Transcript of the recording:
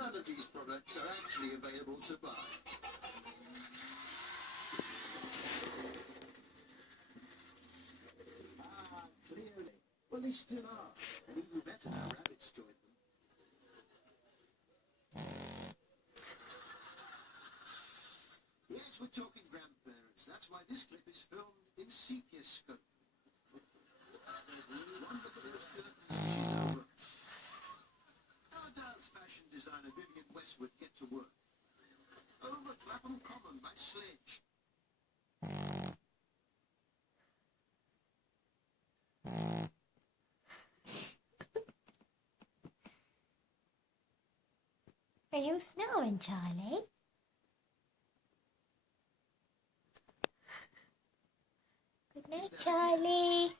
None of these products are actually available to buy. Clearly. Well, they still are. And even better now rabbits join them. Yes, we're talking grandparents. That's why this clip is filmed in sepia scope. One look at those curtains and she's over. How does fashion designer Vivienne Westwood get to work? Over Clapham Common by sledge. Are you snowing, Charlie? Good night, Charlie.